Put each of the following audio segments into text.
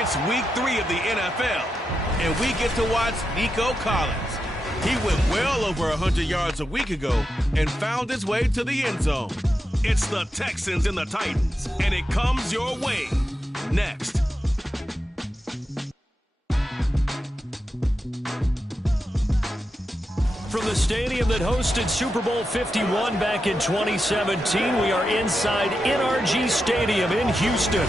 It's week 3 of the NFL, and we get to watch Nico Collins. He went well over 100 yards a week ago and found his way to the end zone. It's the Texans and the Titans, and it comes your way next. From the stadium that hosted Super Bowl 51 back in 2017, we are inside NRG Stadium in Houston.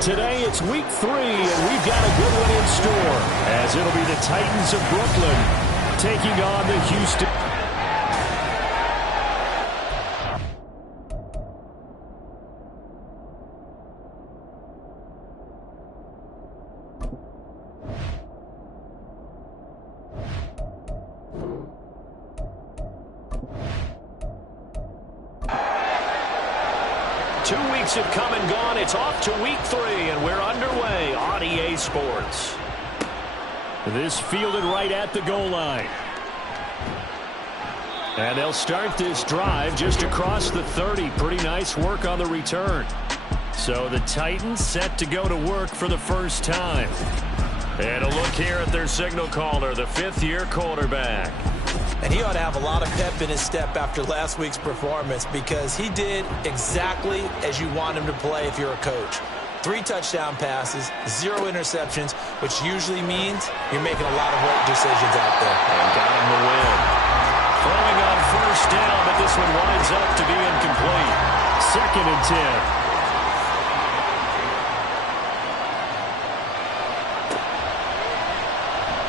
Today it's week 3, and we've got a good one in store, as it'll be the Titans of Brooklyn taking on the Houston. 2 weeks have come and gone. It's off to week 3, and we're underway on EA Sports. This fielded right at the goal line. And they'll start this drive just across the 30. Pretty nice work on the return. So the Titans set to go to work for the first time. And a look here at their signal caller, the 5th-year quarterback. And he ought to have a lot of pep in his step after last week's performance, because he did exactly as you want him to play if you're a coach. 3 touchdown passes, 0 interceptions, which usually means you're making a lot of right decisions out there. And got him the win. Throwing on first down, but this one winds up to be incomplete. 2nd and 10.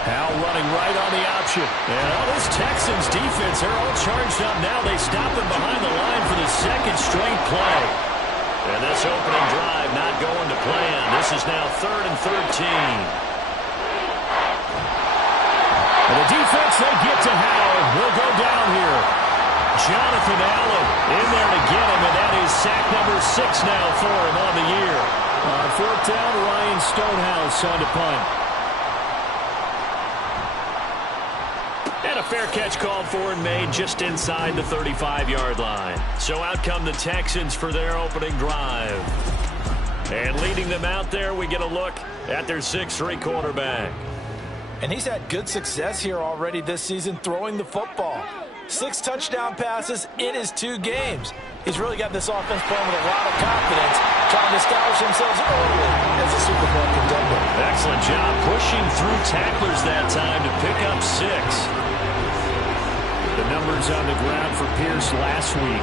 Howell running right on the option. And all this Texans defense, they're all charged up now. They stop him behind the line for the 2nd straight play. And this opening drive not going to plan. This is now 3rd and 13. And the defense, they get to Howell. Will go down here. Jonathan Allen in there to get him, and that is sack number 6 now for him on the year. On 4th down, Ryan Stonehouse on to punt. And a fair catch called for and made just inside the 35-yard line. So out come the Texans for their opening drive. And leading them out there, we get a look at their 6'3" quarterback. And he's had good success here already this season throwing the football. 6 touchdown passes in his 2 games. He's really got this offense playing with a lot of confidence, trying to establish themselves early as a Super Bowl contender. Excellent job pushing through tacklers that time to pick up 6. The numbers on the ground for Pierce last week.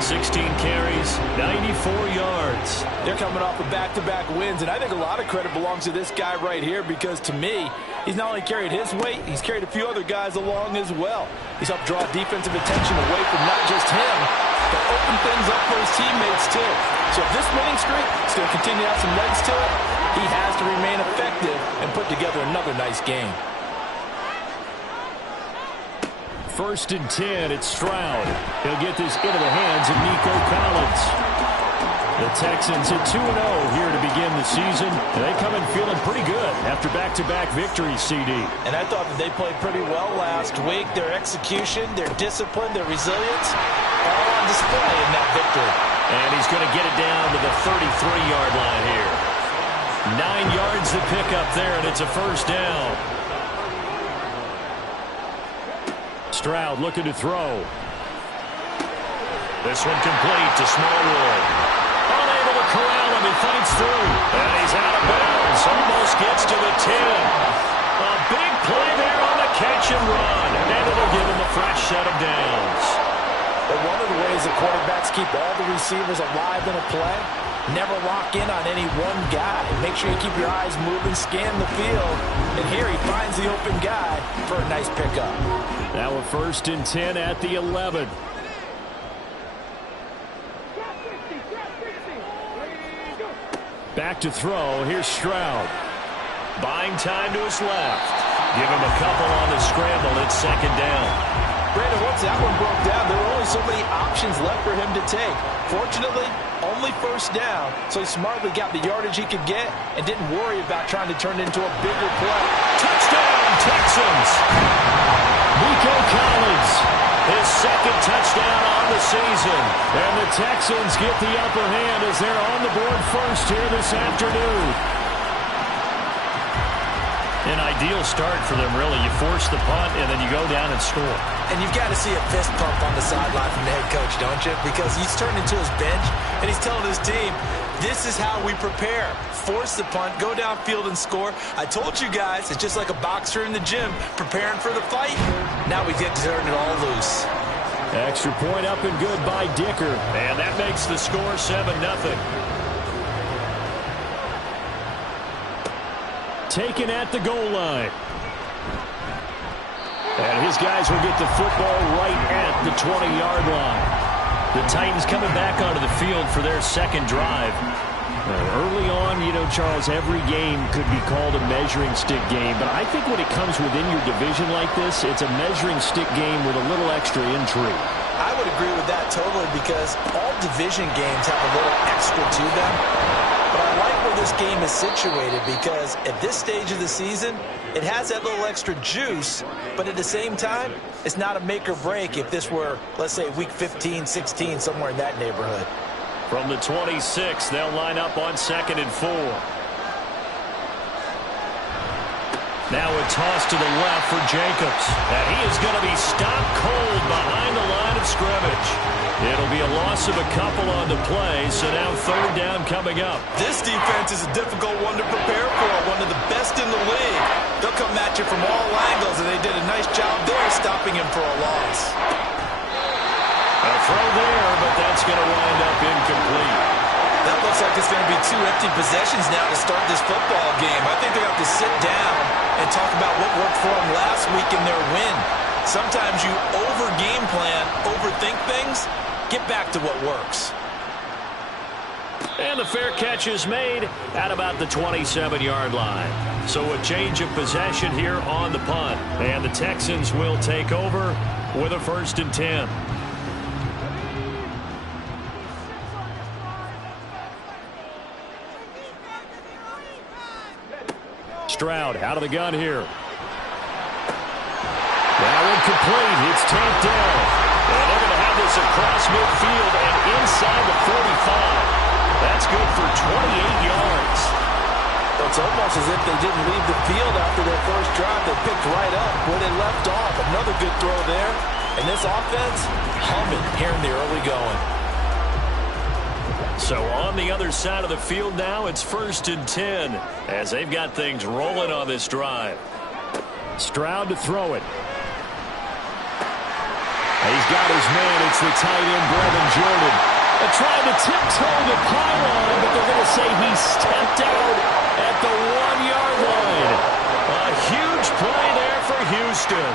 16 carries, 94 yards. They're coming off of back-to-back wins, and I think a lot of credit belongs to this guy right here, because to me, he's not only carried his weight, he's carried a few other guys along as well. He's helped draw defensive attention away from not just him, but open things up for his teammates too. So if this winning streak is going to continue to have some legs to it, he has to remain effective and put together another nice game. 1st and 10, it's Stroud. He'll get this into the hands of Nico Collins. The Texans at 2-0 here to begin the season. They come in feeling pretty good after back-to-back victories, CD. And I thought that they played pretty well last week. Their execution, their discipline, their resilience, all on display in that victory. And he's going to get it down to the 33-yard line here. 9 yards to pick up there, and it's a 1st down. Stroud looking to throw. This one complete to Smallwood. Unable to corral him. He fights through. And he's out of bounds. Almost gets to the 10. A big play there on the catch and run. And it'll give him a fresh set of downs. But one of the ways that quarterbacks keep all the receivers alive in a play, never lock in on any one guy. Make sure you keep your eyes moving, scan the field. And here he finds the open guy for a nice pickup. Now a 1st and 10 at the 11. Back to throw. Here's Stroud. Buying time to his left. Give him a couple on the scramble. It's 2nd down. Brandon, once that one broke down, there were only so many options left for him to take. Fortunately, only 1st down, so he smartly got the yardage he could get and didn't worry about trying to turn it into a bigger play. Touchdown, Texans! Nico Collins, his 2nd touchdown on the season. And the Texans get the upper hand as they're on the board first here this afternoon. An ideal start for them, really. You force the punt, and then you go down and score. And you've got to see a fist pump on the sideline from the head coach, don't you? Because he's turned into his bench, and he's telling his team, this is how we prepare. Force the punt, go downfield and score. I told you guys, it's just like a boxer in the gym preparing for the fight. Now we get to turn it all loose. Extra point up and good by Dicker. And that makes the score 7-0. Taken at the goal line. And his guys will get the football right at the 20-yard line. The Titans coming back onto the field for their second drive. Early on, you know, Charles, every game could be called a measuring stick game. But I think when it comes within your division like this, it's a measuring stick game with a little extra intrigue. I would agree with that totally because all division games have a little extra to them. But I like where this game is situated because at this stage of the season, it has that little extra juice, but at the same time, it's not a make or break if this were, let's say, week 15, 16, somewhere in that neighborhood. From the 26, they'll line up on 2nd and 4. Now a toss to the left for Jacobs. And he is going to be stopped cold behind the line of scrimmage. It'll be a loss of a couple on the play, so now 3rd down coming up. This defense is a difficult one to prepare for, one of the best in the league. They'll come at you from all angles, and they did a nice job there stopping him for a loss. A throw there, but that's going to wind up incomplete. That looks like it's going to be 2 empty possessions now to start this football game. I think they're going to have to sit down and talk about what worked for them last week in their win. Sometimes you over-game plan, overthink things, get back to what works. And the fair catch is made at about the 27-yard line. So a change of possession here on the punt. And the Texans will take over with a 1st and 10. Stroud out of the gun here. Now incomplete. It's tapped down. And they're going to have this across midfield and inside the 45. That's good for 28 yards. It's almost as if they didn't leave the field after their first drive. They picked right up where they left off. Another good throw there. And this offense, humming here in the early going. So on the other side of the field now, it's 1st and 10 as they've got things rolling on this drive. Stroud to throw it. He's got his man. It's the tight end, Brevin Jordan. Trying to tiptoe the pylon, but they're going to say he stepped out at the 1-yard line. A huge play there for Houston.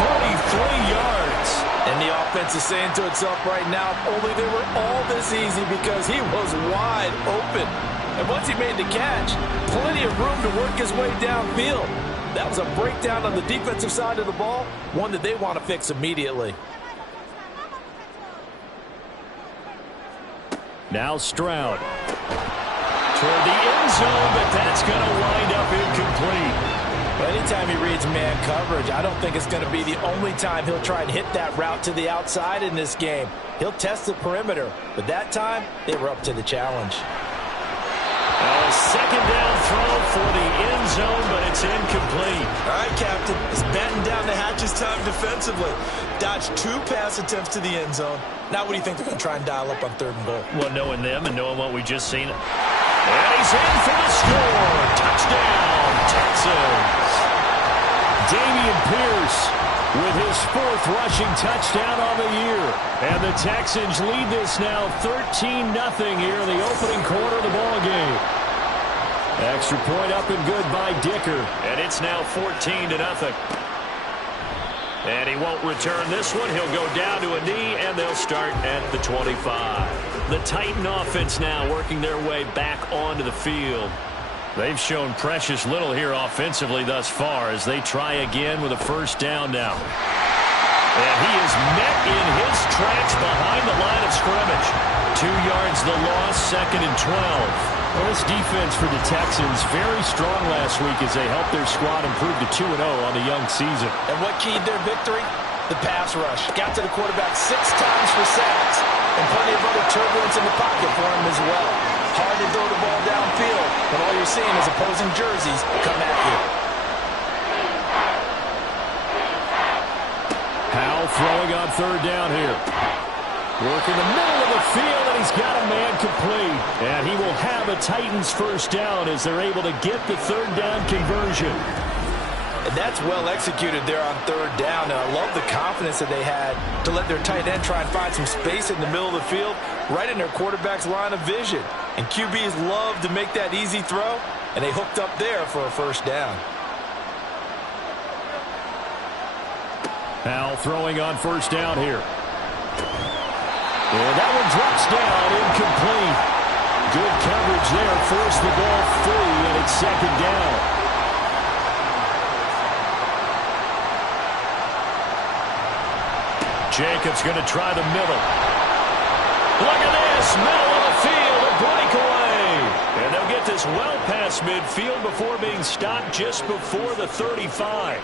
43 yards. And the offense is saying to itself right now, only they were all this easy because he was wide open. And once he made the catch, plenty of room to work his way downfield. That was a breakdown on the defensive side of the ball, one that they want to fix immediately. Now Stroud. Toward the end zone, but that's going to wind up incomplete. Anytime he reads man coverage, I don't think it's going to be the only time he'll try and hit that route to the outside in this game. He'll test the perimeter, but that time, they were up to the challenge. A 2nd down throw for the end zone, but it's incomplete. All right, Captain, it's batten down the hatches time defensively. Dodged 2 pass attempts to the end zone. Now what do you think they're going to try and dial up on 3rd and goal? Well, knowing them and knowing what we just seen. And he's in for the score. Touchdown, Texans. Dameon Pierce with his 4th rushing touchdown on the year. And the Texans lead this now 13-0 here in the opening quarter of the ball game. Extra point up and good by Dicker. And it's now 14-0. And he won't return this one. He'll go down to a knee, and they'll start at the 25. The Titan offense now working their way back onto the field. They've shown precious little here offensively thus far as they try again with a 1st down now. And he is met in his tracks behind the line of scrimmage. 2 yards the loss, 2nd and 12. Well, this defense for the Texans very strong last week as they helped their squad improve to 2-0 on the young season. And what keyed their victory? The pass rush. Got to the quarterback 6 times for sacks. And plenty of other turbulence in the pocket for him as well. Hard to throw the ball downfield, but all you're seeing is opposing jerseys come at you. throwing on third down here. Working the middle of the field, and he's got a man complete. And he will have a Titans first down as they're able to get the third down conversion. And that's well executed there on third down. And I love the confidence that they had to let their tight end try and find some space in the middle of the field, right in their quarterback's line of vision. And QBs love to make that easy throw, and they hooked up there for a first down. Now throwing on first down here. And that one drops down, incomplete. Good coverage there, forced the ball free, and it's second down. Jacobs going to try the middle. Look at this, middle of the field, a breakaway. And they'll get this well past midfield before being stopped just before the 35.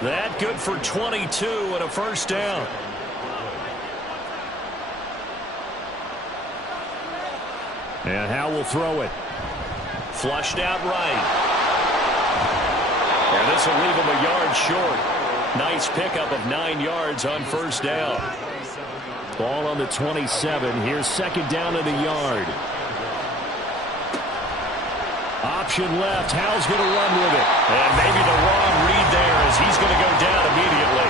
That good for 22 and a first down. And Howe will throw it. Flushed out right. And this will leave him a yard short. Nice pickup of 9 yards on first down. Ball on the 27. Here's second down and a yard. Option left. Howe's going to run with it. And maybe the wrong read there as he's going to go down immediately.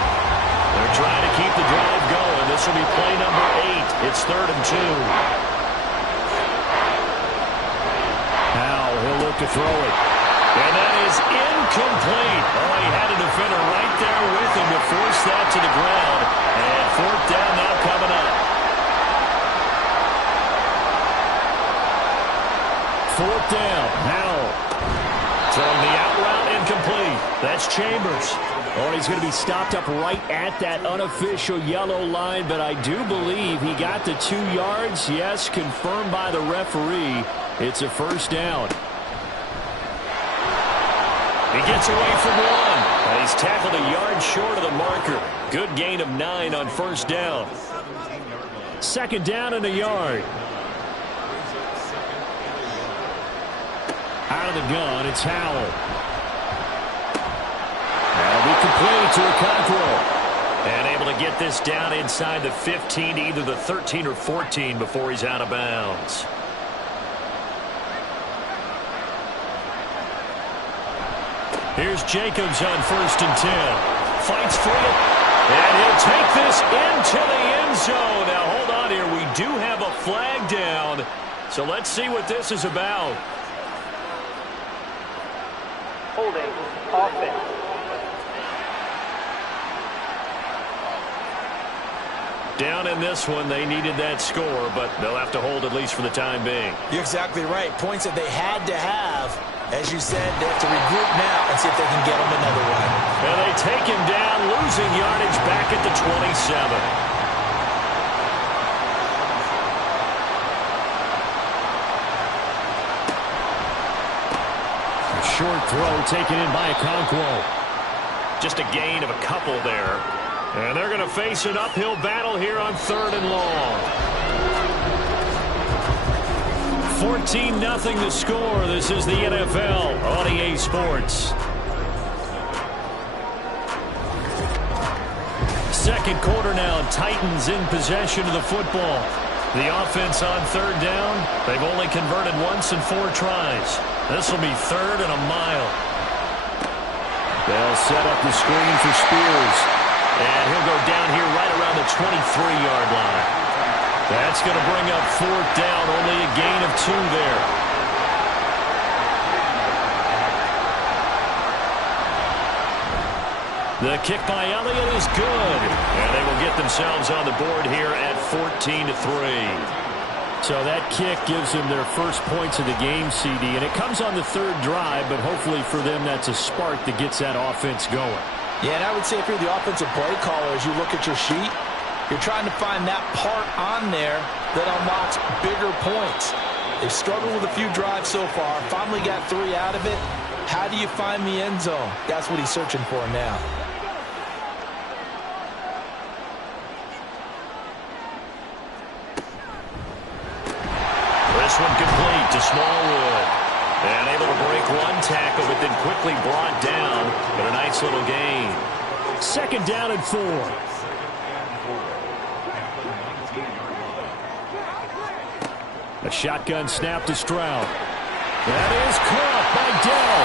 They're trying to keep the drive going. This will be play number 8. It's 3rd and 2. He'll look to throw it. And that is incomplete. Oh, he had a defender right there with him to force that to the ground. And fourth down now coming up. Fourth down. Howell. Throwing the out route, incomplete. That's Chambers. Oh, he's going to be stopped up right at that unofficial yellow line, but I do believe he got the 2 yards. Yes, confirmed by the referee. It's a first down. He gets away from one. He's tackled a yard short of the marker. Good gain of 9 on first down. Second down and a yard. Out of the gun, it's Howell. That'll be complete to Okonkwo. And able to get this down inside the 15 to either the 13 or 14 before he's out of bounds. Here's Jacobs on 1st and 10. Fights for it. And he'll take this into the end zone. Now, hold on here. We do have a flag down. So let's see what this is about. Holding offense. Down in this one, they needed that score, but they'll have to hold at least for the time being. You're exactly right. Points that they had to have. As you said, they have to regroup now and see if they can get him another one. And they take him down, losing yardage back at the 27. A short throw taken in by Okonkwo. Just a gain of a couple there. And they're going to face an uphill battle here on 3rd and long. 14-0 the score. This is the NFL on EA Sports. Second quarter now. Titans in possession of the football. The offense on 3rd down. They've only converted once in 4 tries. This will be 3rd and a mile. They'll set up the screen for Spears. And he'll go down here right around the 23-yard line. That's going to bring up 4th down, only a gain of 2 there. The kick by Elliott is good. And they will get themselves on the board here at 14-3. So that kick gives them their first points of the game, CD. And it comes on the 3rd drive, but hopefully for them that's a spark that gets that offense going. Yeah, and I would say if you're the offensive play caller, as you look at your sheet, you're trying to find that part on there that unlocks bigger points. They've struggled with a few drives so far. Finally got 3 out of it. How do you find the end zone? That's what he's searching for now. This one complete to Smallwood. And able to break one tackle, but then quickly brought down. But a nice little gain. Second down and 4. A shotgun snap to Stroud. That is caught by Dell.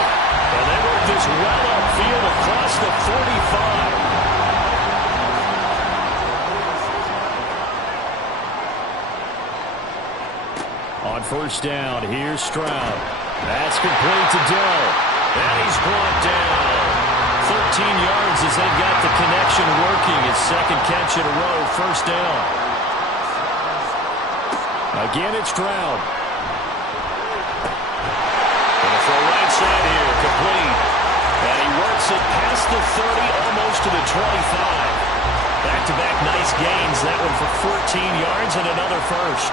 And they work this well upfield across the 45. On first down, here's Stroud. That's complete to Dell. And he's brought down. 13 yards as they've got the connection working. His second catch in a row, first down. Again, it's Stroud. Gonna throw right side here, complete. And he works it past the 30, almost to the 25. Back-to-back nice gains. That one for 14 yards and another first.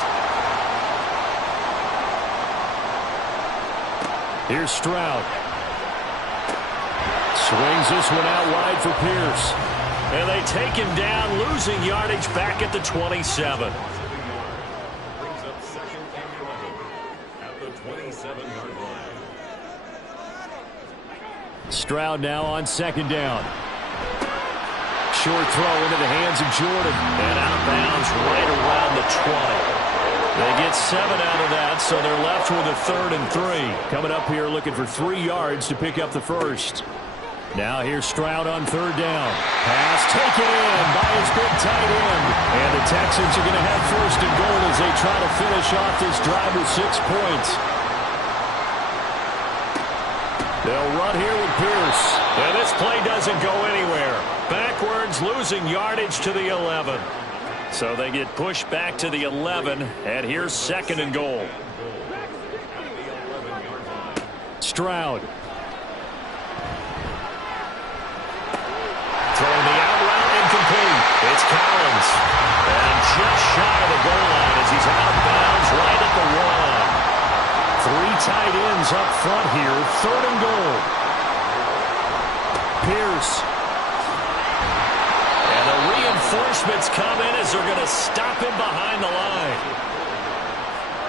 Here's Stroud. Swings this one out wide for Pierce. And they take him down, losing yardage back at the 27. Brings up second and 11 at the 27-yard line. Stroud now on second down. Short throw into the hands of Jordan. And out of bounds right around the 20. They get 7 out of that, so they're left with a 3rd and 3. Coming up here looking for 3 yards to pick up the first. Now here's Stroud on third down. Pass taken in by his big tight end. And the Texans are going to have first and goal as they try to finish off this drive with 6 points. They'll run here with Pierce. And this play doesn't go anywhere. Backwards, losing yardage to the 11. So they get pushed back to the 11, and here's second and goal. Stroud. Throwing the out route, incomplete. It's Collins. And just shy of the goal line as he's out of bounds right at the 1. 3 tight ends up front here, third and goal. Pierce. And the reinforcements come in as they're going to stop him behind the line.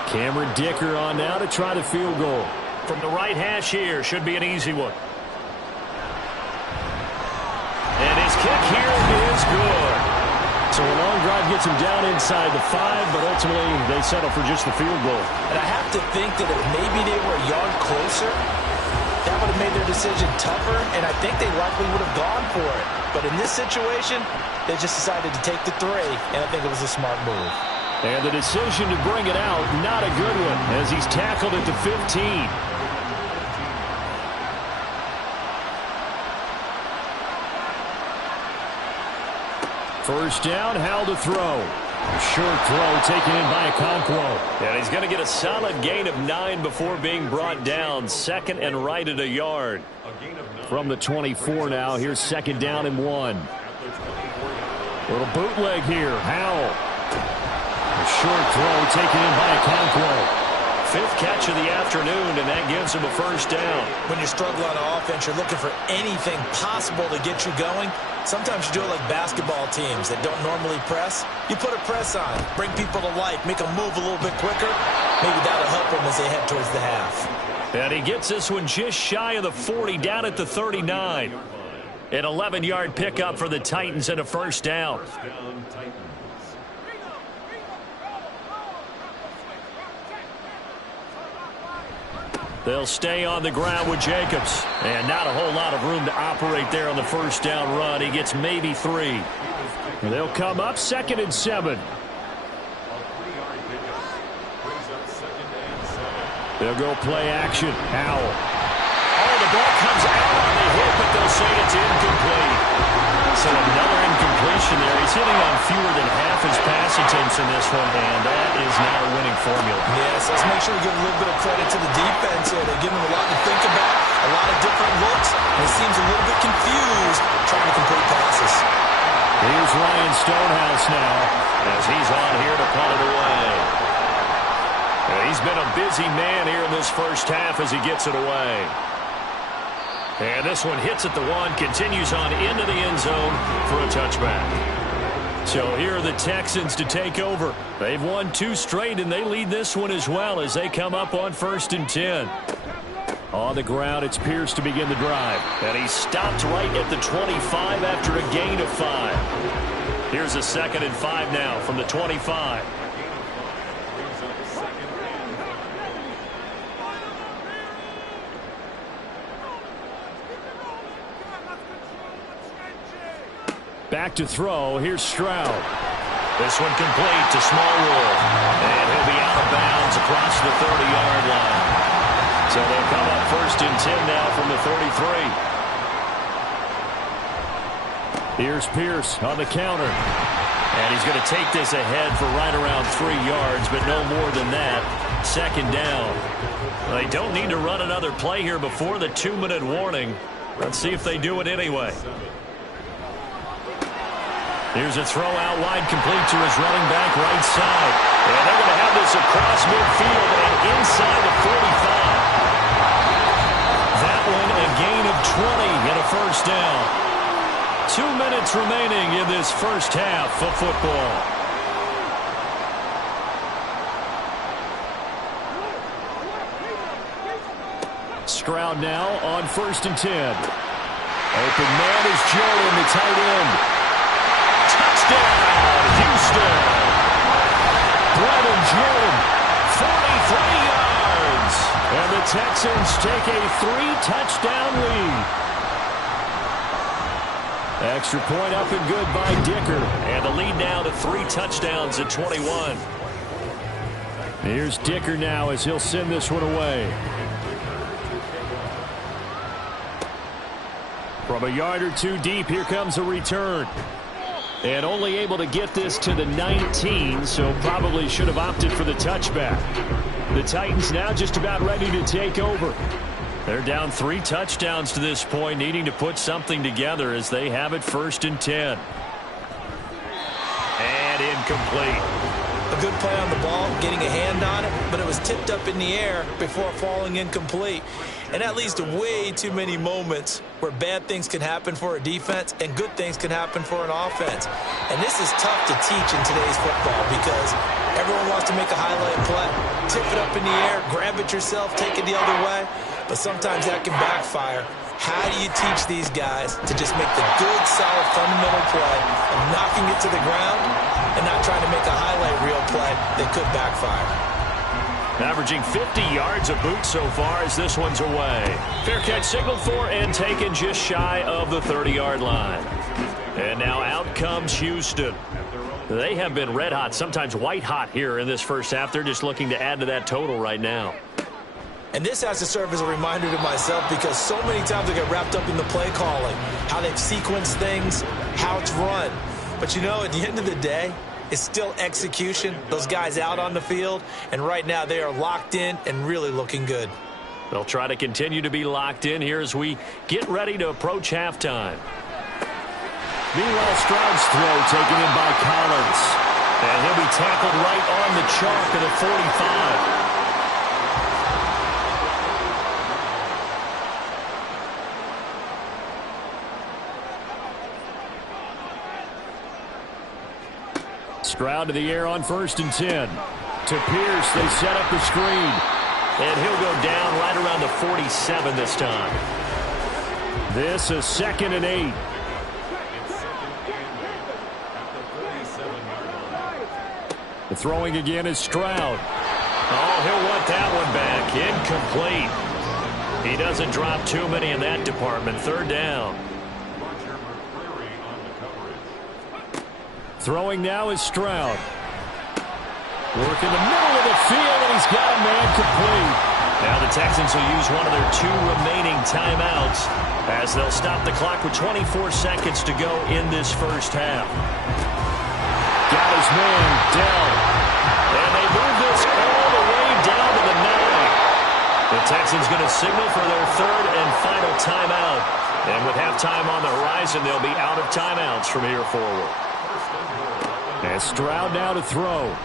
Cameron Dicker on now to try the field goal. From the right hash here, should be an easy one. And his kick here is good. So a long drive gets him down inside the 5, but ultimately they settle for just the field goal. And I have to think that if maybe they were a yard closer, that would have made their decision tougher, and I think they likely would have gone for it. But in this situation, they just decided to take the 3, and I think it was a smart move. And the decision to bring it out, not a good one, as he's tackled at the 15. First down, Howell to throw. Short throw taken in by Okonkwo. And he's going to get a solid gain of 9 before being brought down. Second and right at a yard. From the 24 now, here's second down and 1. Little bootleg here, Howell. A short throw taken in by Okonkwo. 5th catch of the afternoon, and that gives him a first down. When you struggle on offense, you're looking for anything possible to get you going. Sometimes you do it like basketball teams that don't normally press. You put a press on, bring people to life, make them move a little bit quicker. Maybe that'll help them as they head towards the half. And he gets this one just shy of the 40, down at the 39. An 11-yard pickup for the Titans and a first down. They'll stay on the ground with Jacobs. And not a whole lot of room to operate there on the first down run. He gets maybe 3. They'll come up second and 7. They'll go play action. Howell. Oh, the ball comes out on the hit, but they'll say it's incomplete. So another incompletion there. He's hitting on fewer than half his pass attempts in this one, and that is not a winning formula. Yes, let's make sure we give a little bit of credit to the defense here. They give him a lot to think about, a lot of different looks, and he seems a little bit confused trying to complete passes. Here's Ryan Stonehouse now as he's on here to punt it away. And he's been a busy man here in this first half as he gets it away. And this one hits at the 1, continues on into the end zone for a touchback. So here are the Texans to take over. They've won 2 straight, and they lead this one as well as they come up on 1st and 10. On the ground, it's Pierce to begin the drive. And he stopped right at the 25 after a gain of 5. Here's a 2nd and 5 now from the 25. Back to throw. Here's Stroud. This one complete to Smallwood. And he'll be out of bounds across the 30-yard line. So they'll come up 1st and 10 now from the 33. Here's Pierce on the counter. And he's going to take this ahead for right around 3 yards, but no more than that. 2nd down. Well, they don't need to run another play here before the 2-minute warning. Let's see if they do it anyway. Here's a throw out wide, complete to his running back right side. And they're going to have this across midfield and inside the 45. That one a gain of 20 and a 1st down. 2 minutes remaining in this first half of football. Stroud now on 1st and 10. Open man is Jordan, the tight end. Touchdown, Houston. Brevin Jordan, 43 yards. And the Texans take a 3-touchdown lead. Extra point up and good by Dicker. And the lead now to 3 touchdowns at 21. Here's Dicker now as he'll send this one away. From a yard or 2 deep, here comes a return. And only able to get this to the 19, so probably should have opted for the touchback. The Titans now just about ready to take over. They're down 3 touchdowns to this point, needing to put something together as they have it 1st and 10. And incomplete. A good play on the ball, getting a hand on it, but it was tipped up in the air before falling incomplete. And that leads to way too many moments where bad things can happen for a defense and good things can happen for an offense. And this is tough to teach in today's football because everyone wants to make a highlight play. Tip it up in the air, grab it yourself, take it the other way. But sometimes that can backfire. How do you teach these guys to just make the good, solid, fundamental play of knocking it to the ground and not trying to make a highlight reel play that could backfire? Averaging 50 yards a boot so far as this one's away. Fair catch signaled for and taken just shy of the 30-yard line. And now out comes Houston. They have been red hot, sometimes white hot here in this first half. They're just looking to add to that total right now. And this has to serve as a reminder to myself because so many times I get wrapped up in the play calling, how they've sequenced things, how it's run. But, you know, at the end of the day, it's still execution. Those guys out on the field, and right now they are locked in and really looking good. They'll try to continue to be locked in here as we get ready to approach halftime. Meanwhile, Stroud's throw taken in by Collins. And he'll be tackled right on the chalk of the 45. Stroud to the air on 1st and 10. To Pierce, they set up the screen. And he'll go down right around the 47 this time. This is 2nd and 8. The throwing again is Stroud. Oh, he'll want that one back. Incomplete. He doesn't drop too many in that department. 3rd down. Throwing now is Stroud. Work in the middle of the field, and he's got a man complete. Now the Texans will use one of their 2 remaining timeouts as they'll stop the clock with 24 seconds to go in this first half. Got his man, Dell. And they move this all the way down to the 9. The Texans going to signal for their 3rd and final timeout. And with halftime on the horizon, they'll be out of timeouts from here forward. And Stroud now to throw.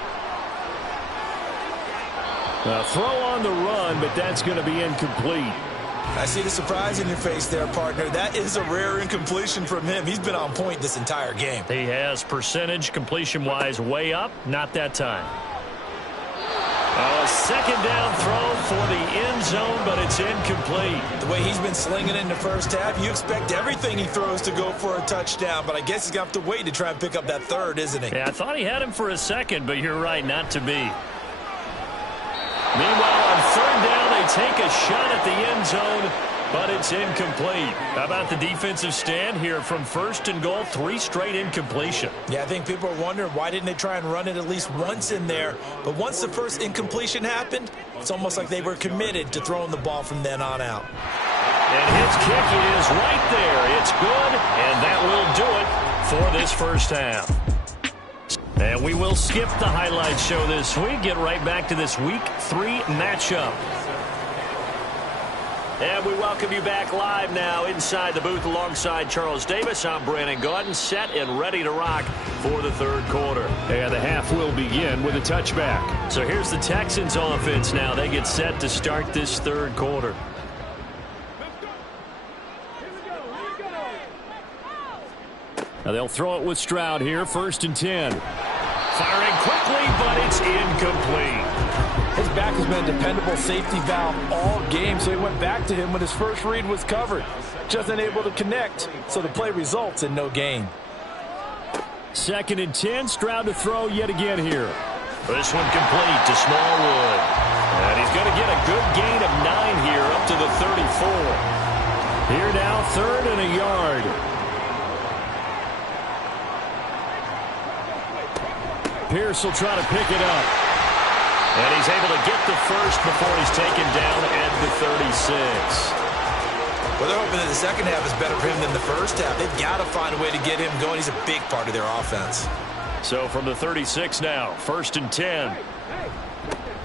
A throw on the run, but that's going to be incomplete. I see the surprise in your face there, partner. That is a rare incompletion from him. He's been on point this entire game. He has percentage completion-wise way up. Not that time. A 2nd down throw for the end zone, but it's incomplete. The way he's been slinging in the first half, you expect everything he throws to go for a touchdown, but I guess he's going to have to wait to try and pick up that 3rd, isn't he? Yeah, I thought he had him for a 2nd, but you're right, not to be. Meanwhile, on 3rd down, they take a shot at the end zone, but it's incomplete. How about the defensive stand here from 1st and goal? 3 straight incompletion. Yeah, I think people are wondering why didn't they try and run it at least once in there. But once the first incompletion happened, it's almost like they were committed to throwing the ball from then on out. And his kick is right there. It's good, and that will do it for this first half. And we will skip the highlight show this week. Get right back to this Week 3 matchup. And we welcome you back live now inside the booth alongside Charles Davis. I'm Brandon Gaudin, set and ready to rock for the third quarter. And the half will begin with a touchback. So here's the Texans offense now. They get set to start this third quarter. Now they'll throw it with Stroud here, 1st and 10. Firing quickly, but it's incomplete. His back has been a dependable safety valve all game, so he went back to him when his first read was covered. Just unable to connect, so the play results in no gain. 2nd and 10, Stroud to throw yet again here. This one complete to Smallwood. And he's going to get a good gain of 9 here up to the 34. Here now, 3rd and a yard. Pierce will try to pick it up. And he's able to get the first before he's taken down at the 36. Well, they're hoping that the second half is better for him than the first half. They've got to find a way to get him going. He's a big part of their offense. So from the 36 now, 1st and 10.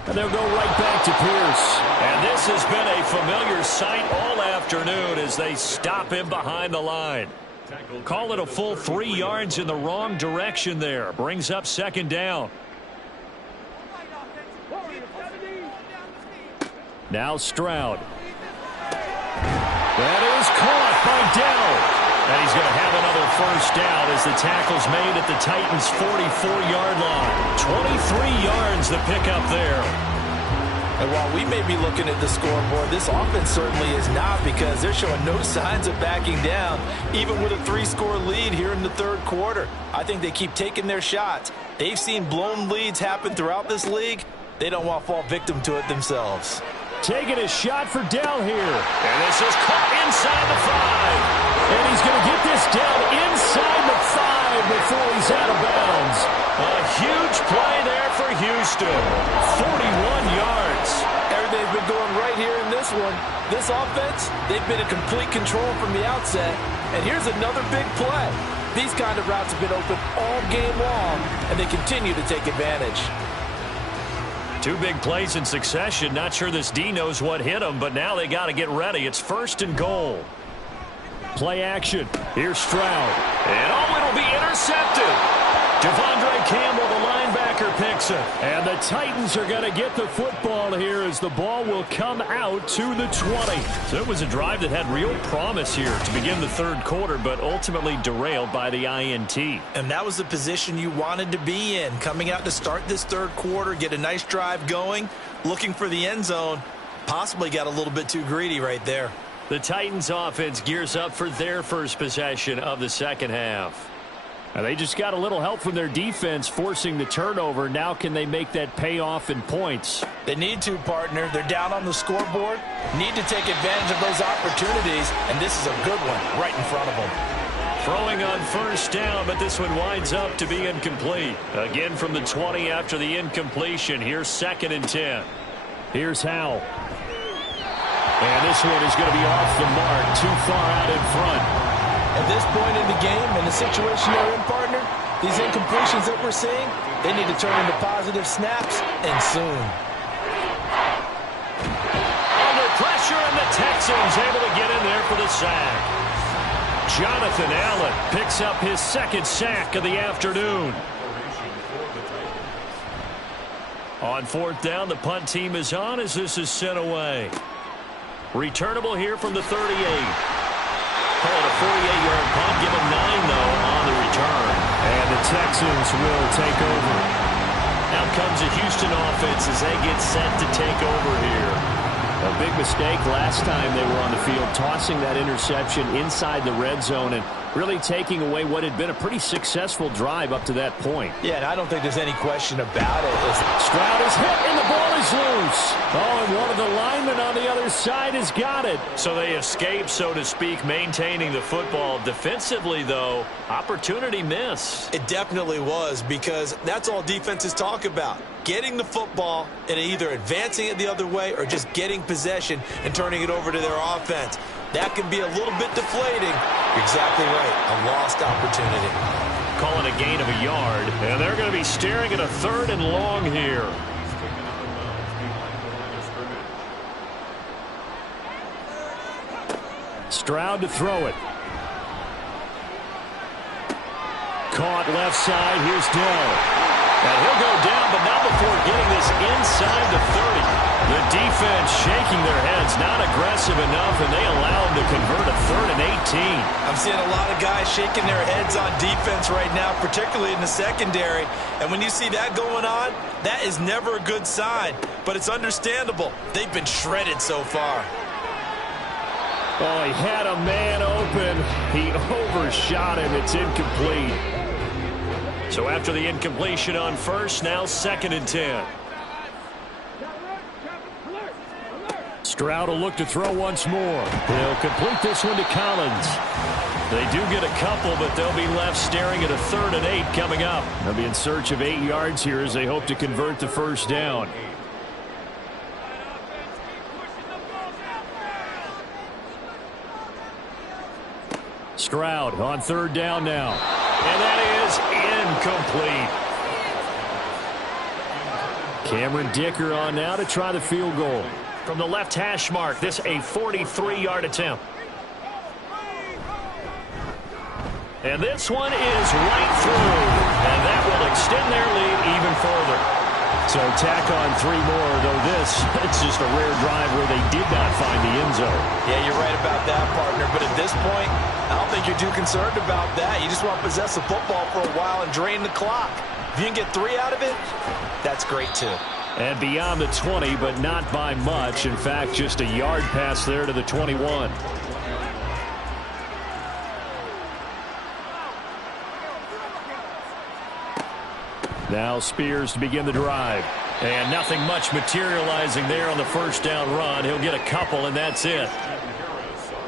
And they'll go right back to Pierce. And this has been a familiar sight all afternoon as they stop him behind the line. Call it a full 3 yards in the wrong direction there. Brings up 2nd down. Now Stroud. That is caught by Dell. And he's going to have another first down as the tackle's made at the Titans' 44-yard line. 23 yards the pickup there. And while we may be looking at the scoreboard, this offense certainly is not, because they're showing no signs of backing down, even with a 3-score lead here in the third quarter. I think they keep taking their shots. They've seen blown leads happen throughout this league. They don't want to fall victim to it themselves. Taking a shot for Dell here. And this is caught inside the 5. And he's going to get this down inside the 5 before he's out of bounds. A huge play there for Houston. 41 yards. Everything's been going right here in this one. This offense, they've been in complete control from the outset. And here's another big play. These kind of routes have been open all game long, and they continue to take advantage. 2 big plays in succession. Not sure this D knows what hit him, but now they got to get ready. It's 1st and goal. Play action. Here's Stroud. And it'll be intercepted. Devondre Campbell, the linebacker, picks it. And the Titans are going to get the football here as the ball will come out to the 20. So it was a drive that had real promise here to begin the third quarter, but ultimately derailed by the INT. And that was the position you wanted to be in, coming out to start this third quarter, get a nice drive going, looking for the end zone. Possibly got a little bit too greedy right there. The Titans offense gears up for their first possession of the second half. And they just got a little help from their defense forcing the turnover. Now can they make that pay off in points? They need to, partner. They're down on the scoreboard. Need to take advantage of those opportunities, and this is a good one right in front of them. Throwing on first down, but this one winds up to be incomplete. Again from the 20 after the incompletion. Here's 2nd and 10. Here's Howell. And this one is going to be off the mark, too far out in front. At this point in the game, in the situation they're in, partner, these incompletions that we're seeing, they need to turn into positive snaps, and soon. Under pressure, and the Texans able to get in there for the sack. Jonathan Allen picks up his 2nd sack of the afternoon. On 4th down, the punt team is on as this is sent away. Returnable here from the 38. Call it a 48-yard punt. Give them 9, though, on the return. And the Texans will take over. Now comes the Houston offense as they get set to take over here. A big mistake last time they were on the field, tossing that interception inside the red zone. And really taking away what had been a pretty successful drive up to that point. Yeah, and I don't think there's any question about it. Stroud is hit, and the ball is loose. Oh, and one of the linemen on the other side has got it. So they escape, so to speak, maintaining the football. Defensively, though, opportunity miss. It definitely was, because that's all defenses talk about. Getting the football and either advancing it the other way or just getting possession and turning it over to their offense. That can be a little bit deflating. You're exactly right. A lost opportunity. Calling a gain of a yard, and they're going to be staring at a 3rd and long here. Stroud to throw it. Caught left side. Here's Dell. And he'll go down, but not before getting this inside the 30. The defense shaking their heads, not aggressive enough, and they allow them to convert a 3rd and 18. I'm seeing a lot of guys shaking their heads on defense right now, particularly in the secondary. And when you see that going on, that is never a good sign. But it's understandable. They've been shredded so far. Oh, he had a man open. He overshot him. It's incomplete. So after the incompletion on first, now 2nd and 10. Stroud will look to throw once more. He'll complete this one to Collins. They do get a couple, but they'll be left staring at a 3rd and 8 coming up. They'll be in search of 8 yards here as they hope to convert the first down. Stroud on 3rd down now. And that is incomplete. Cameron Dicker on now to try the field goal. From the left hash mark, this a 43-yard attempt. And this one is right through. And that will extend their lead even further. So tack on 3 more, though it's just a rare drive where they did not find the end zone. Yeah, you're right about that, partner. But at this point, I don't think you're too concerned about that. You just want to possess the football for a while and drain the clock. If you can get 3 out of it, that's great too. And beyond the 20, but not by much. In fact, just a yard pass there to the 21. Now Spears to begin the drive. And nothing much materializing there on the first down run. He'll get a couple, and that's it.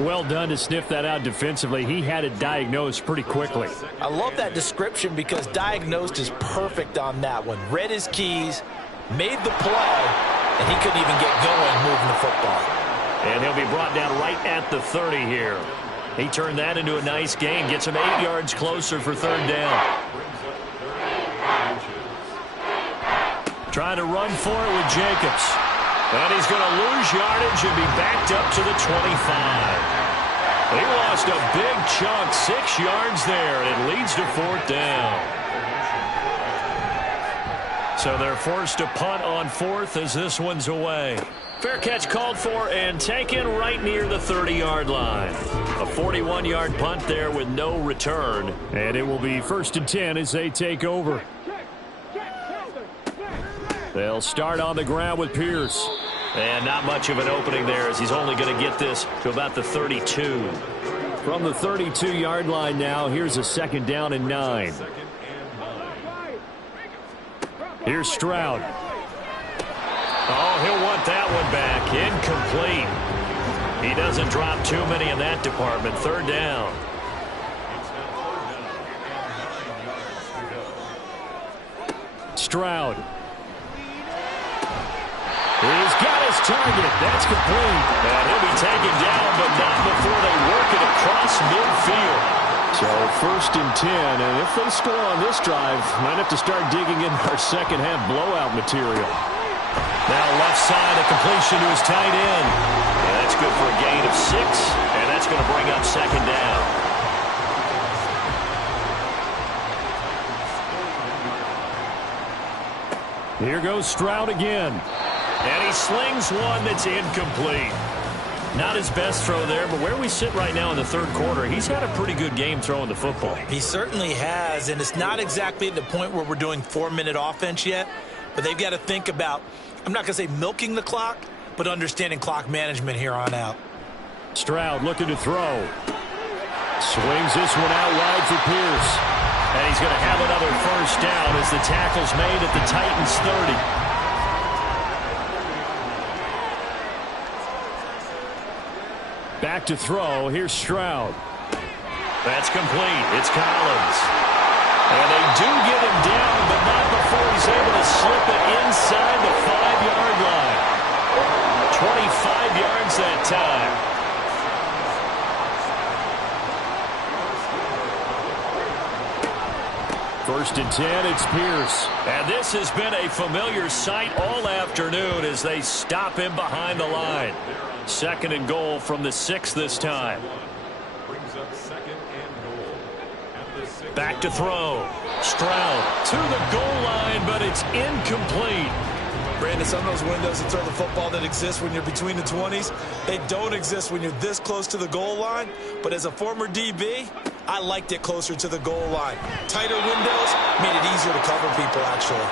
Well done to sniff that out defensively. He had it diagnosed pretty quickly. I love that description because diagnosed is perfect on that one. Read his keys, made the play, and he couldn't even get going moving the football. And he'll be brought down right at the 30 here. He turned that into a nice gain. Gets him 8 yards closer for 3rd down. Trying to run for it with Jacobs. And he's going to lose yardage and be backed up to the 25. He lost a big chunk, 6 yards there, and it leads to 4th down. So they're forced to punt on 4th as this one's away. Fair catch called for and taken right near the 30-yard line. A 41-yard punt there with no return. And it will be 1st and 10 as they take over. They'll start on the ground with Pierce. And not much of an opening there as he's only going to get this to about the 32. From the 32-yard line now, here's a 2nd down and 9. Here's Stroud. Oh, he'll want that one back. Incomplete. He doesn't drop too many in that department. 3rd down. Stroud. He's got his target. That's complete. And he'll be taken down, but not before they work it across midfield. So 1st and 10, and if they score on this drive, might have to start digging in our second half blowout material. Now left side, a completion to his tight end. And that's good for a gain of 6, and that's going to bring up 2nd down. Here goes Stroud again. And he slings one that's incomplete. Not his best throw there, but where we sit right now in the 3rd quarter, he's had a pretty good game throwing the football. He certainly has, and it's not exactly at the point where we're doing 4-minute offense yet, but they've got to think about, I'm not going to say milking the clock, but understanding clock management here on out. Stroud looking to throw. Swings this one out wide for Pierce. And he's going to have another first down as the tackle's made at the Titans 30. Back to throw. Here's Stroud. That's complete. It's Collins. And they do get him down, but not before he's able to slip it inside the 5-yard line. 25 yards that time. First and 10, it's Pierce. And this has been a familiar sight all afternoon as they stop him behind the line. Second and goal from the 6 this time. Back to throw. Stroud to the goal line, but it's incomplete. Brandon, some of those windows to throw the football that exist when you're between the 20s, they don't exist when you're this close to the goal line. But as a former DB, I liked it closer to the goal line. Tighter windows made it easier to cover people, actually.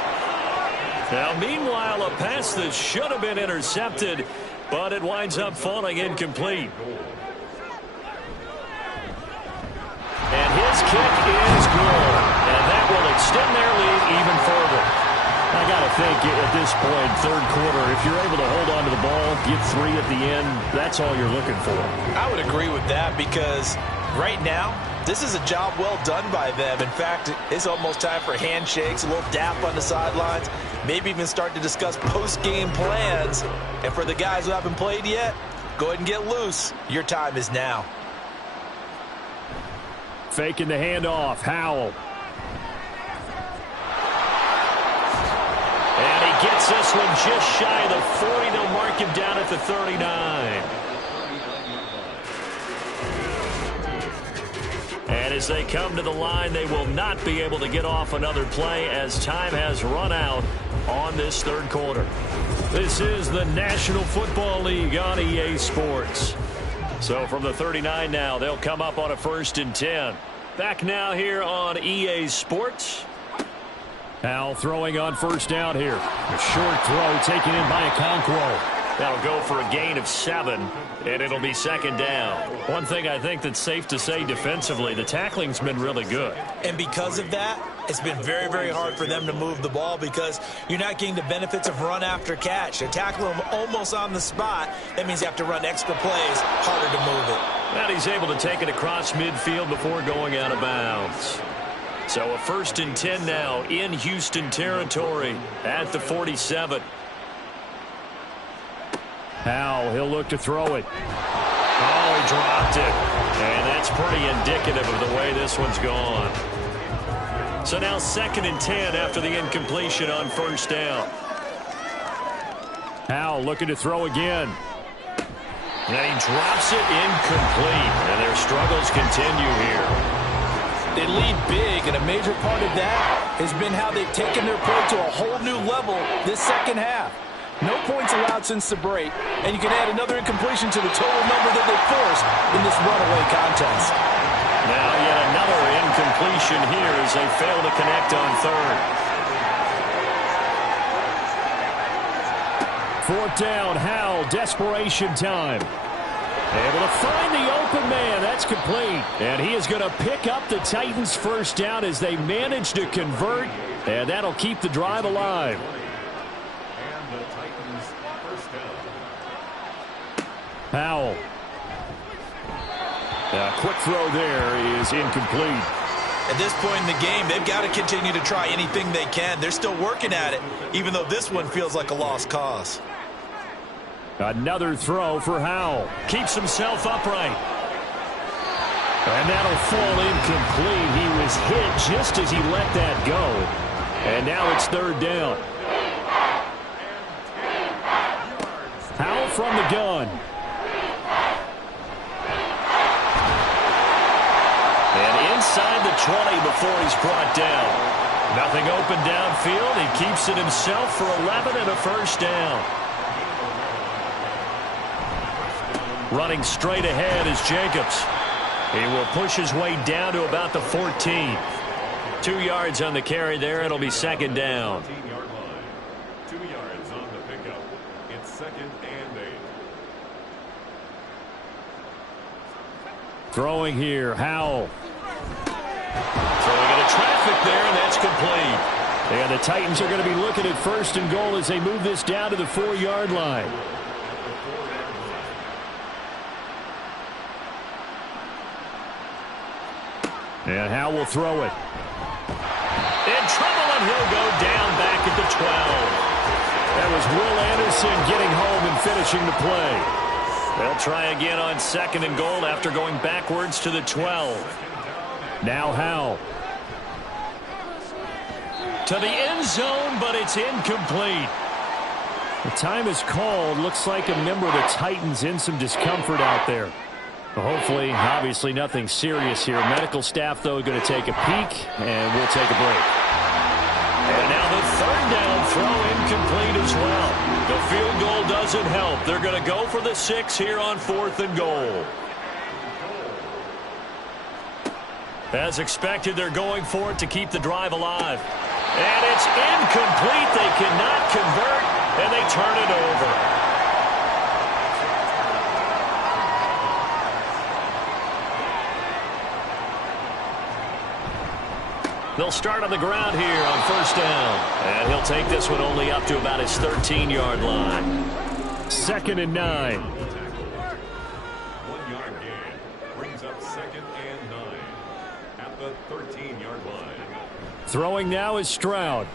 Now, meanwhile, a pass that should have been intercepted, but it winds up falling incomplete. And his kick is good. And that will extend their lead even further. I got to think at this point, third quarter, if you're able to hold on to the ball, get 3 at the end, that's all you're looking for. I would agree with that because right now, this is a job well done by them. In fact, it's almost time for handshakes, a little dap on the sidelines, maybe even start to discuss post-game plans. And for the guys who haven't played yet, go ahead and get loose. Your time is now. Faking the handoff, Howell. And he gets this one just shy of the 40. They'll mark him down at the 39. And as they come to the line, they will not be able to get off another play as time has run out on this third quarter. This is the National Football League on EA Sports. So from the 39 now, they'll come up on a 1st and 10. Back now here on EA Sports. Howell throwing on first down here. A short throw taken in by Okonkwo. That'll go for a gain of 7, and it'll be second down. One thing I think that's safe to say defensively, the tackling's been really good. And because of that, it's been very, very hard for them to move the ball because you're not getting the benefits of run after catch. They tackle him almost on the spot. That means you have to run extra plays, harder to move it. And he's able to take it across midfield before going out of bounds. So a 1st and 10 now in Houston territory at the 47. Howell, he'll look to throw it. Oh, he dropped it. And that's pretty indicative of the way this one's gone. So now 2nd and 10 after the incompletion on first down. Howell looking to throw again. And he drops it incomplete. And their struggles continue here. They lead big, and a major part of that has been how they've taken their play to a whole new level this second half. No points allowed since the break, and you can add another incompletion to the total number that they forced in this runaway contest. Now yet another incompletion here as they fail to connect on third. 4th down, Howell, desperation time. Able to find the open man. That's complete. And he is going to pick up the Titans' first down as they manage to convert, and that'll keep the drive alive. And the Titans first down. Howell. A quick throw there is incomplete. At this point in the game, they've got to continue to try anything they can. They're still working at it, even though this one feels like a lost cause. Another throw for Howell. Keeps himself upright. And that'll fall incomplete. He was hit just as he let that go. And now it's 3rd down. Howell from the gun. And inside the 20 before he's brought down. Nothing open downfield. He keeps it himself for 11 and a first down. Running straight ahead is Jacobs. He will push his way down to about the 14. 2 yards on the carry there. It'll be second down. 14-yard line. 2 yards on the pickup. It's 2nd and 8. Throwing here, Howell. Throwing into traffic there, and that's complete. And the Titans are going to be looking at 1st and goal as they move this down to the 4-yard line. And Howell will throw it. In trouble, and he'll go down back at the 12. That was Will Anderson getting home and finishing the play. They'll try again on 2nd and goal after going backwards to the 12. Now Howell. To the end zone, but it's incomplete. The time is called. Looks like a member of the Titans in some discomfort out there. Well, hopefully, obviously, nothing serious here. Medical staff, though, going to take a peek, and we'll take a break. And now the 3rd down throw incomplete as well. The field goal doesn't help. They're going to go for the 6 here on 4th and goal. As expected, they're going for it to keep the drive alive. And it's incomplete. They cannot convert, and they turn it over. They'll start on the ground here on 1st down. And he'll take this one only up to about his 13-yard line. 2nd and 9. 1-yard gain brings up 2nd and 9 at the 13-yard line. Throwing now is Stroud.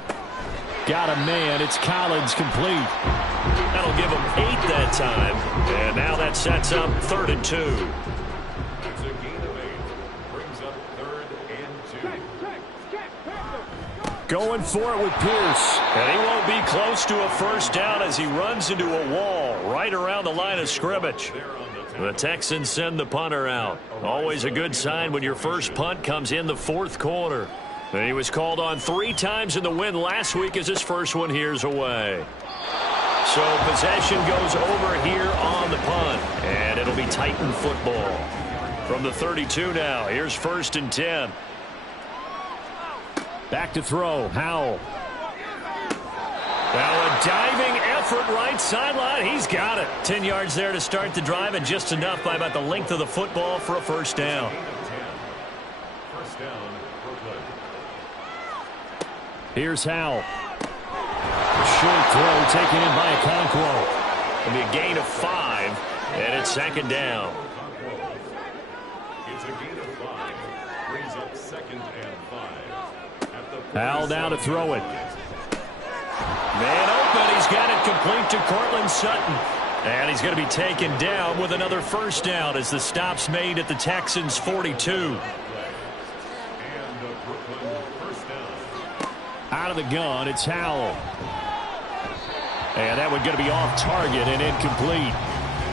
Got a man. It's Collins, complete. That'll give him 8 that time. And now that sets up 3rd and 2. It's a gain of 8. Brings up 3rd and 2. Going for it with Pierce. And he won't be close to a 1st down as he runs into a wall right around the line of scrimmage. The Texans send the punter out. Always a good sign when your first punt comes in the 4th quarter. And he was called on 3 times in the win last week as his first one here's away. So possession goes over here on the punt. And it'll be Titan football. From the 32 now, here's 1st and 10. Back to throw, Howell. Now a diving effort right sideline. He's got it. 10 yards there to start the drive, and just enough by about the length of the football for a 1st down. 1st down, Brooklyn. Here's Howell. Short throw taken in by Okonkwo. It'll be a gain of 5, and it's 2nd down. It's a gain of 5. Brings up 2nd and 5. Howell now to throw it. Man open. He's got it complete to Cortland Sutton. And he's going to be taken down with another 1st down as the stop's made at the Texans' 42. And Brooklyn 1st down. Out of the gun, it's Howell. And that one going to be off target and incomplete.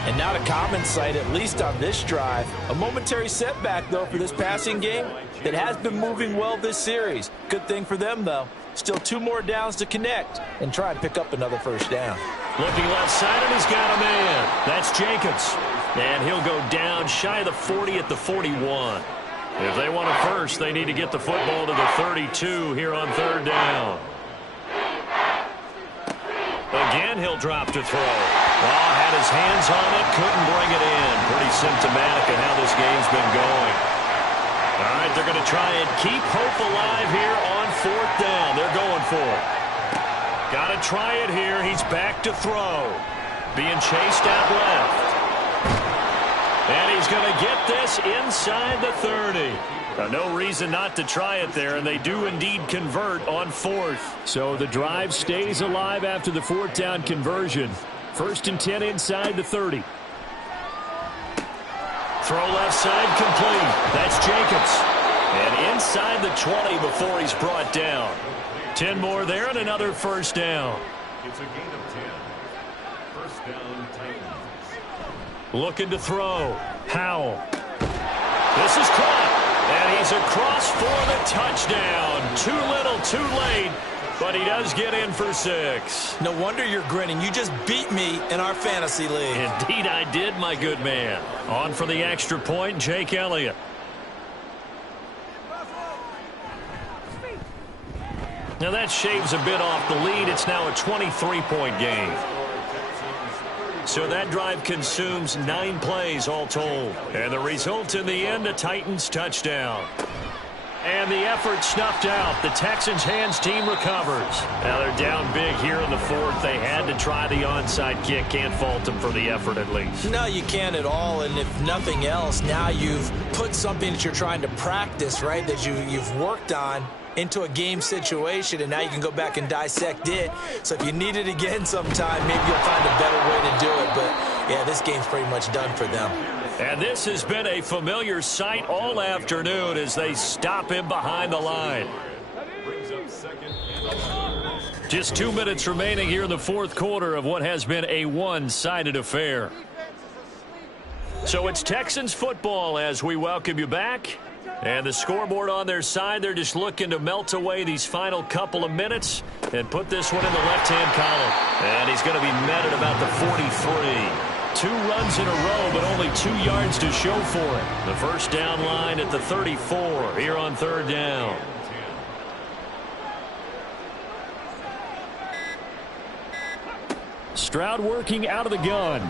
And not a common sight, at least on this drive. A momentary setback, though, for this passing game that has been moving well this series. Good thing for them, though. Still 2 more downs to connect and try and pick up another 1st down. Looking left side, and he's got a man. That's Jacobs. And he'll go down shy of the 40 at the 41. If they want a 1st, they need to get the football to the 32 here on 3rd down. Again, he'll drop to throw. Oh, had his hands on it, couldn't bring it in. Pretty symptomatic of how this game's been going. All right, they're going to try and keep hope alive here on 4th down. They're going for it. Got to try it here. He's back to throw. Being chased out left. And he's going to get this inside the 30. Now, no reason not to try it there, and they do indeed convert on 4th. So the drive stays alive after the 4th down conversion. 1st and 10 inside the 30. Throw left side complete. That's Jacobs. And inside the 20 before he's brought down. 10 more there and another 1st down. It's a gain of 10. 1st down, Titans. Looking to throw. Howell. This is caught. And he's across for the touchdown. Too little, too late. But he does get in for 6. No wonder you're grinning. You just beat me in our fantasy league. Indeed I did, my good man. On for the extra point, Jake Elliott. Now that shaves a bit off the lead. It's now a 23-point game. So that drive consumes 9 plays all told. And the result in the end, a Titans touchdown. And the effort snuffed out. The Texans' hands team recovers. Now they're down big here in the fourth. They had to try the onside kick. Can't fault them for the effort at least. No, you can't at all. And if nothing else, now you've put something that you're trying to practice, right, that you've worked on into a game situation, and now you can go back and dissect it. So if you need it again sometime, maybe you'll find a better way to do it. But, yeah, this game's pretty much done for them. And this has been a familiar sight all afternoon as they stop him behind the line. Just 2 minutes remaining here in the fourth quarter of what has been a one-sided affair. So it's Texans football as we welcome you back. And the scoreboard on their side, they're just looking to melt away these final couple of minutes and put this one in the left-hand column. And he's going to be met at about the 43. 2 runs in a row, but only 2 yards to show for it. The first down line at the 34 here on third down. Stroud working out of the gun.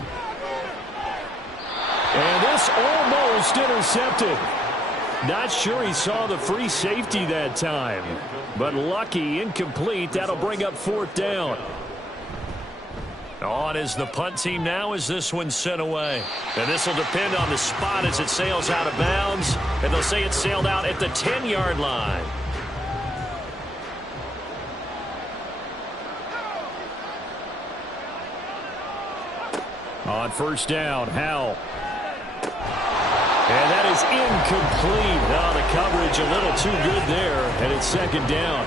And this almost intercepted. Not sure he saw the free safety that time. But lucky, incomplete. That'll bring up fourth down. On is the punt team now as this one's sent away. And this will depend on the spot as it sails out of bounds. And they'll say it sailed out at the 10-yard line. On first down, Howell. And that is incomplete. Oh, the coverage a little too good there. And it's second down.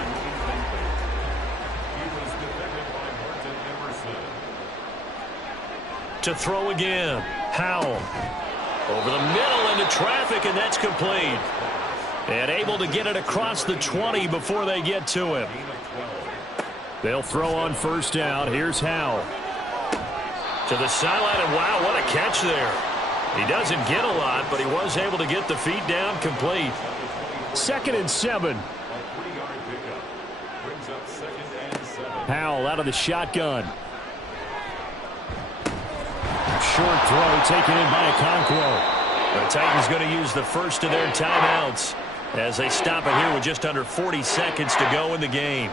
To throw again. Howell. Over the middle into traffic, and that's complete. And able to get it across the 20 before they get to him. They'll throw on first down. Here's Howell. To the sideline, and wow, what a catch there. He doesn't get a lot, but he was able to get the feet down complete. 2nd and 7. Howell out of the shotgun. Short throw taken in by Okonkwo. The Titans going to use the first of their timeouts as they stop it here with just under 40 seconds to go in the game.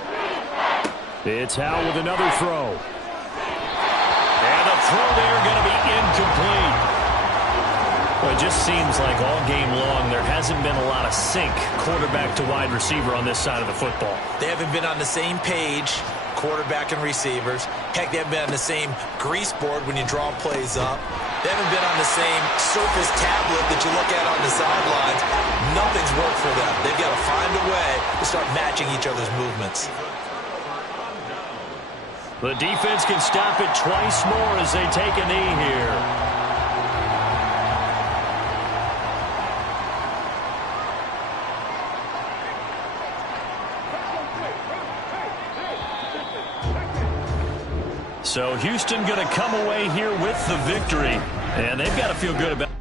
It's Howell with another throw. And the throw there going to be incomplete. Well, it just seems like all game long there hasn't been a lot of sync quarterback to wide receiver on this side of the football. They haven't been on the same page, quarterback and receivers. Heck, they haven't been on the same grease board when you draw plays up. They haven't been on the same Surface tablet that you look at on the sidelines. Nothing's worked for them. They've got to find a way to start matching each other's movements. The defense can stop it twice more as they take a knee here. So Houston going to come away here with the victory. And they've got to feel good about it.